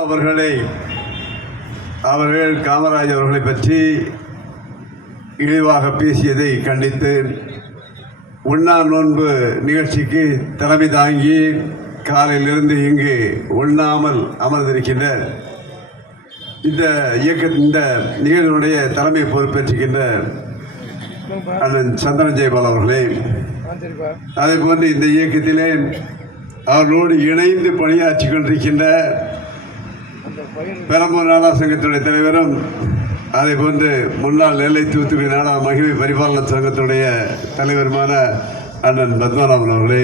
அவர்கள் காமராஜ் அவர்களை பற்றி இழிவாக பேசியதை கண்டித்து உண்ணா நோன்பு நிகழ்ச்சிக்கு தலைமை தாங்கி காலையிலிருந்து இங்கு உண்ணாமல் அமர்ந்திருக்கின்ற இந்த நிகழ்வினுடைய தலைமை பொறுப்பேற்றுகின்ற அண்ணன் சந்திரன் ஜெயபால் அவர்களே, அதே போன்று இந்த இயக்கத்திலே அவர்களோடு இணைந்து பணியாற்றி கொண்டிருக்கின்ற பெரம்பூர் நாடா சங்கத்துடைய தலைவரும் அதே போன்று முன்னாள் நெல்லை தூத்துக்குடி நாடா மகிமை பரிபாலன சங்கத்துடைய தலைவருமான அண்ணன் பத்மநாபன் அவர்களே,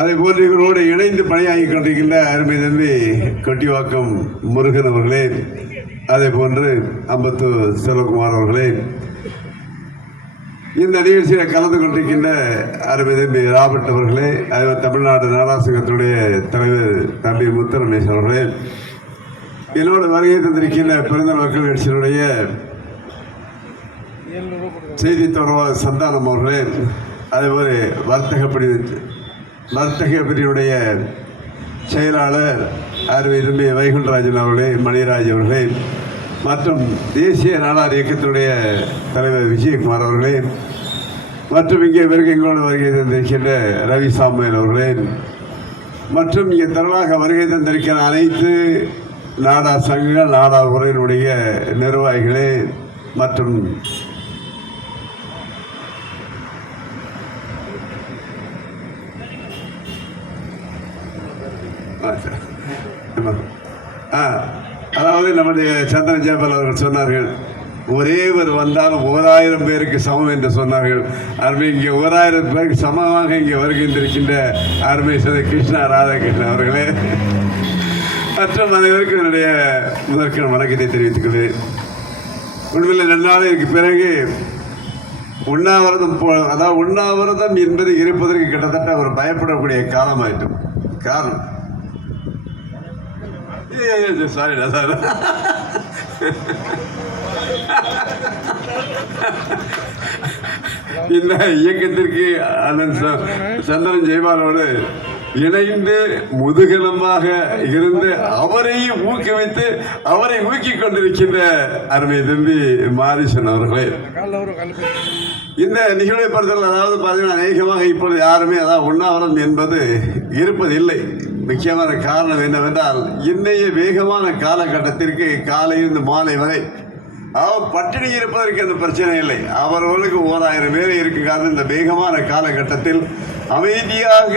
அதே போன்று இவர்களோடு இணைந்து பணியாகி கொண்டிருக்கின்ற அருமை தம்பி கொட்டிவாக்கம் முருகன் அவர்களே, அதே போன்று அம்பத்தூர் செல்வகுமார் அவர்களே, இந்த நிகழ்ச்சியில் கலந்து கொண்டிருக்கின்ற அருமை தம்பி ராபர்ட் அவர்களே, அதே தமிழ்நாடு நாடா சங்கத்துடைய தலைவர் தம்பி முத்துரமேஷ் அவர்களே, என்னோட வருகை தந்திருக்கின்ற பிறந்த மக்கள் கட்சியினுடைய செய்தி தொடர்பாளர் சந்தானம் அவர்களே, அதேபோல் வர்த்தக பிரிவுடைய செயலாளர் அருமை தம்பி வைகுண்டராஜன் அவர்களே, மணிராஜ் அவர்களே, மற்றும் தேசிய நாடார் இயக்கத்தினுடைய தலைவர் விஜயகுமார் அவர்களே, மற்றும் இங்கே எங்களோட வருகை தந்திருக்கின்ற ரவி சாமுவேல் அவர்களே, மற்றும் இங்கே திரளாக வருகை தந்திருக்கிற அனைத்து நாடார் சங்கங்கள் நாடார் உரையினுடைய நிர்வாகிகளே மற்றும் அதாவது நம்முடைய சந்திரன் ஜெயபால் அவர்கள் சொன்னார்கள், ஒரே ஒரு வந்தாலும் 1000 பேருக்கு சமம் என்று சொன்னார்கள். அருமை இங்கே 1000 பேருக்கு சமமாக இங்கே வருகின்றிருக்கின்ற அருமை கிருஷ்ணா ராதாகிருஷ்ணன் அவர்களே, மற்றும் அனைவருக்கும் என்னுடைய முதற்கண் வணக்கத்தை தெரிவித்துக் கொள்வேன். உண்மையில் 2 நாளைக்கு பிறகு உண்ணாவிரதம் என்பது இருப்பதற்கு கிட்டத்தட்ட ஒரு பயப்படக்கூடிய காலமாயிட்டும். காரணம் சாரிடா சார், இந்த இயக்கத்திற்கு அண்ணன் சந்திரன் ஜெயபாலோடு இணைந்து முதுகலமாக இருந்து அவரையும் ஊக்குவித்து அவரை ஊக்கிக் கொண்டிருக்கின்ற அருமை தம்பி மாரிசன் அவர்களே, இந்த நிகழ்வை பொறுத்தவரை அதாவது பார்த்தீங்கன்னா அநேகமாக இப்பொழுது யாருமே உண்ணாவிரதம் என்பது இருப்பதில்லை. முக்கியமான காரணம் என்னவென்றால் இன்றைய வேகமான காலகட்டத்திற்கு காலையிலிருந்து மாலை வரை பட்டினி இருப்பதற்கு அந்த பிரச்சனை இல்லை. அவர்களுக்கு 1000 பேர் இருக்கும் காரணம் இந்த வேகமான காலகட்டத்தில் அமைதியாக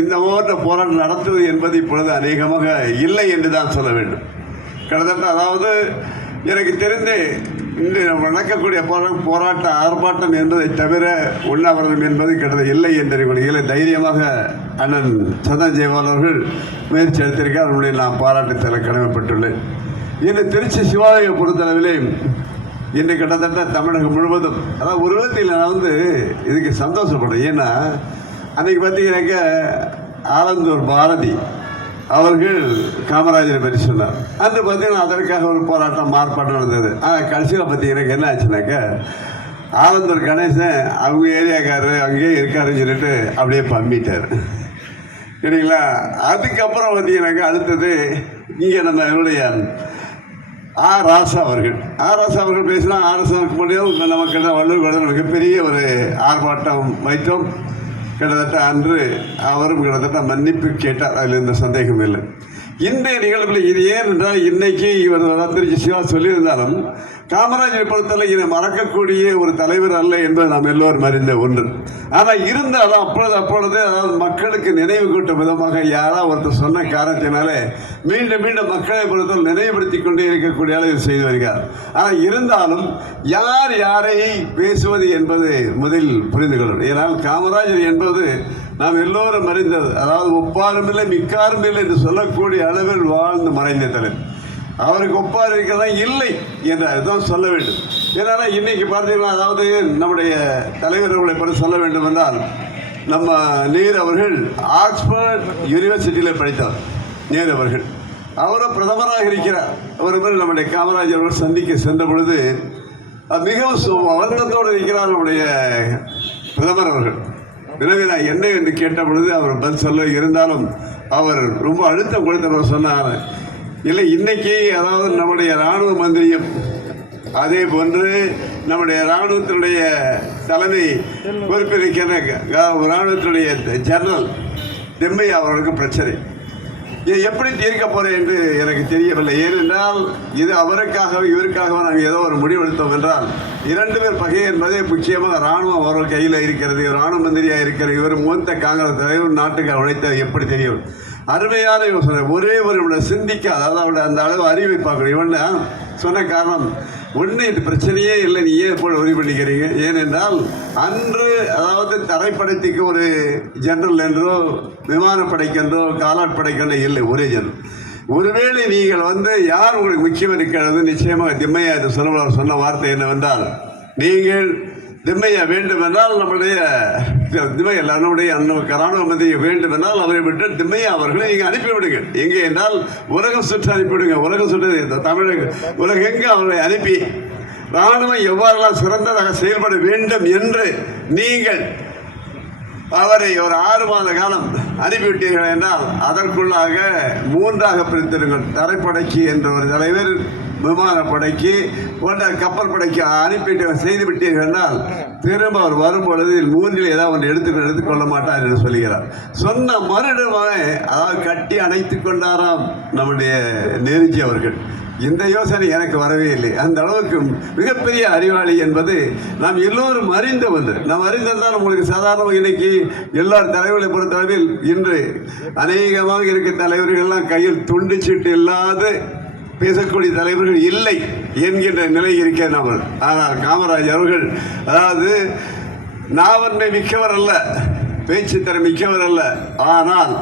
இந்த மாவட்ட போராட்டம் நடத்துவது என்பது இப்பொழுது அநேகமாக இல்லை என்று தான் சொல்ல வேண்டும். கிட்டத்தட்ட அதாவது எனக்கு தெரிந்து இன்று நடக்கக்கூடிய போராட்ட ஆர்ப்பாட்டம் என்பதை தவிர உண்ணாவிரதம் என்பது கிட்டத்தட்ட இல்லை என்ற தைரியமாக அண்ணன் சந்திரன் ஜெயபால் அவர்கள் முயற்சி எடுத்திருக்கார். அவருடைய நான் பாராட்டத்தில் கடமைப்பட்டுள்ளேன். இன்று திருச்சி சிவாலயை பொறுத்தளவிலே இன்று கிட்டத்தட்ட தமிழகம் முழுவதும் ஒரு விதத்தில் நான் இதுக்கு சந்தோஷப்படுறேன். ஏன்னா அன்றைக்கி பார்த்தீங்கன்னாக்க ஆலந்தூர் பாரதி அவர்கள் காமராஜரை பற்றி சொன்னார். அன்று பார்த்தீங்கன்னா அதற்காக ஒரு போராட்டம் ஆர்ப்பாட்டம் நடந்தது. ஆனால் கடைசியில் பார்த்தீங்கன்னா என்ன ஆச்சுனாக்க ஆலந்தூர் கணேசன் அவங்க ஏரியாக்காரர் அங்கேயே இருக்காருன்னு சொல்லிட்டு அப்படியே பம்பிட்டார் சரிங்களா. அதுக்கப்புறம் பார்த்தீங்கன்னாக்கா அடுத்தது இங்கே நம்ம என்னுடைய ராசா அவர்கள் பேசினா ஆர்எஸ்க்கு முடியும் நமக்கு வள்ளுவர் மிகப்பெரிய ஒரு ஆர்ப்பாட்டம் வைத்தோம். கிட்டத்தட்ட அன்று அவரும் கிட்டத்தட்ட மன்னிப்பு கேட்டார், அதில் எந்த சந்தேகம் இல்லை. இன்றைய நிகழ்வில் இது ஏன் என்றால் இன்னைக்கு இவர் திருச்சி சிவா சொல்லியிருந்தாலும் காமராஜரை பொறுத்தவரை இதை மறக்கக்கூடிய ஒரு தலைவர் அல்ல என்பது நாம் எல்லோரும் அறிந்த ஒன்று. ஆனால் இருந்தாலும் அப்பொழுது அதாவது மக்களுக்கு நினைவு கூட்டும் விதமாக யாராவது ஒருத்தர் சொன்ன காரணத்தினாலே மீண்டும் மக்களை பொறுத்தவரை நினைவுபடுத்தி கொண்டே இருக்கக்கூடிய அளவில் செய்து வருகிறார். ஆனால் இருந்தாலும் யார் யாரை பேசுவது என்பது முதலில் புரிந்து கொள்ளணும். ஏனால் காமராஜர் என்பது நாம் எல்லோரும் அறிந்தது, அதாவது ஒப்பாரும் இல்லை மிக்காரும் இல்லை என்று சொல்லக்கூடிய அளவில் வாழ்ந்து மறைந்த தலைவர். அவருக்கு ஒப்பார் இருக்கிறதா இல்லை என்று அதுதான் சொல்ல வேண்டும். ஏன்னா இன்னைக்கு பார்த்தீங்கன்னா அதாவது நம்முடைய தலைவர்களை பற்றி சொல்ல வேண்டும் என்றால் நம்ம நேரு அவர்கள் ஆக்ஸ்போர்ட் யூனிவர்சிட்டியில் படித்தவர். நேரு அவர்கள் அவரும் பிரதமராக இருக்கிறார். ஒரு நம்முடைய காமராஜர் அவர்கள் சந்திக்க சென்ற பொழுது மிகவும் வருத்தத்தோடு இருக்கிறார் நம்முடைய பிரதமர் அவர்கள். எனவே நான் என்ன என்று கேட்ட பொழுது அவர் பதில் சொல்ல இருந்தாலும் அவர் ரொம்ப அழுத்தம் கொடுத்தவர் சொன்னார், இல்லை இன்னைக்கு அதாவது நம்முடைய இராணுவ மந்திரியும் அதே போன்று நம்முடைய இராணுவத்தினுடைய தலைமை பொறுப்பிருக்கிற இராணுவத்தினுடைய ஜெனரல் திம்மையா அவர்களுக்கு பிரச்சனை. இதை எப்படி தீர்க்க போறேன் என்று எனக்கு தெரியவில்லை. ஏனென்றால் இது அவருக்காகவோ இவருக்காகவோ நாங்கள் ஏதோ ஒரு முடிவெடுத்தோம் என்றால் 2 பேர் பகை என்பதே முக்கியமாக இராணுவம் அவர்கள் கையில் இருக்கிறது. இராணுவ மந்திரியாக இருக்கிற இவர் மூத்த காங்கிரஸ் தலைவர் நாட்டுக்கு உழைத்த எப்படி தெரியும். அருமையான யோசனை. ஒரே ஒரு சிந்திக்க அதாவது அவருடைய அந்த அளவு அறிவை பார்க்கணும். இவன் சொன்ன காரணம் ஒன்று, இது பிரச்சனையே இல்லை, நீ ஏன் போல் உறுதி பண்ணிக்கிறீங்க. ஏனென்றால் அன்று அதாவது தரைப்படைக்கு ஒரு ஜெனரல் என்றோ விமானப்படைக்கென்றோ காலாட்படைக்கென்றோ இல்லை, ஒரே ஜெனரல். ஒருவேளை நீங்கள் யார் உங்களுக்கு முக்கியம் இருக்கிறது, நிச்சயமாக திம்மையா இது சொன்ன வார்த்தை என்னவென்றால், நீங்கள் திம்மையா வேண்டுமென்றால் நம்முடைய திம்மையா நம்முடைய இராணுவ மந்திரி வேண்டுமென்றால் அவரை விட்டு திம்மையா அவர்களை நீங்கள் அனுப்பிவிடுங்க. எங்கே என்றால் உலகம் சுற்று அனுப்பிவிடுங்க. உலகம் சுற்று தமிழக உலகெங்கு அவர்களை அனுப்பி இராணுவம் எவ்வாறெல்லாம் சிறந்ததாக செயல்பட வேண்டும் என்று நீங்கள் அவரை ஒரு 6 மாத காலம் அனுப்பிவிட்டீர்கள் என்றால் அதற்குள்ளாக 3ஆக பிரித்திருங்கள். தரைப்படைக்கு என்ற ஒரு தலைவர், விமானப்படைக்கு போன்ற கப்பல் படைக்கு அனுப்பிட்டு செய்து விட்டீர்கள் என்றால் திரும்ப அவர் வரும்பொழுது 3இல் ஏதாவது ஒன்று எடுத்துக்கொள்ள மாட்டார் என்று சொல்கிறார். சொன்ன மறுடமாக அதாவது கட்டி அணைத்து கொண்டாராம் நம்முடைய நெருஞ்சி அவர்கள். இந்த யோசனை எனக்கு வரவே இல்லை. அந்த அளவுக்கு மிகப்பெரிய அறிவாளி என்பது நாம் எல்லோரும் அறிந்த ஒன்று. நாம் அறிந்திருந்தால் உங்களுக்கு சாதாரணமாக இன்னைக்கு எல்லா தலைவர்களை பொறுத்தளவில் இன்று அநேகமாக இருக்க தலைவர்கள்லாம் கையில் துண்டு சீட்டு இல்லாத பேசக்கூடிய தலைவர்கள் இல்லை என்கின்ற நிலை இருக்க நபர். ஆனால் காமராஜ் அவர்கள் அதாவது நாவன்மை மிக்கவர் அல்ல, பேச்சுத்திறன் மிக்கவர் அல்ல, ஆனால்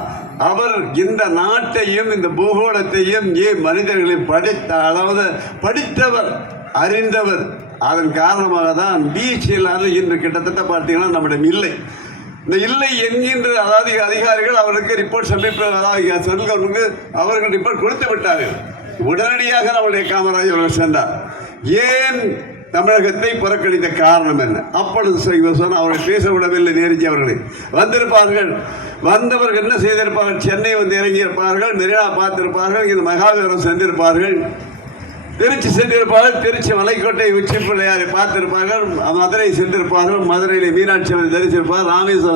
அவர் இந்த நாட்டையும் இந்த பூகோளத்தையும் மனிதர்களை படித்தவர், அறிந்தவர். அதன் காரணமாக தான் வீழ்ச்சியில்லாத இன்று கிட்டத்தட்ட பார்த்தீங்கன்னா நம்மிடம் இல்லை. இந்த இல்லை என்கின்ற அதாவது அதிகாரிகள் அவருக்கு ரிப்போர்ட் சமர்ப்பிப்பதற்கு அவர்கள் ரிப்போர்ட் கொடுத்து விட்டார்கள். உடனடியாக நம்முடைய காமராஜ் அவர்கள் சென்றார். ஏன் தமிழகத்தை புறக்கணித்த காரணம் என்ன? அப்பொழுது சொன்ன அவர்கள் பேச விடவில்லை. நேருஜி அவர்களை வந்தவர்கள் என்ன செய்திருப்பார்கள்? சென்னை வந்து இறங்கியிருப்பார்கள், மெரினா பார்த்திருப்பார்கள், இந்த மகாவீரம் சென்றிருப்பார்கள், திருச்சி சென்றிருப்பார்கள், திருச்சி மலைக்கோட்டை உச்சி பிள்ளையாரை பார்த்திருப்பார்கள், மதுரை சென்றிருப்பார்கள், மதுரையில் மீனாட்சி தரிசிருப்பார், ராமேஸ்வரம்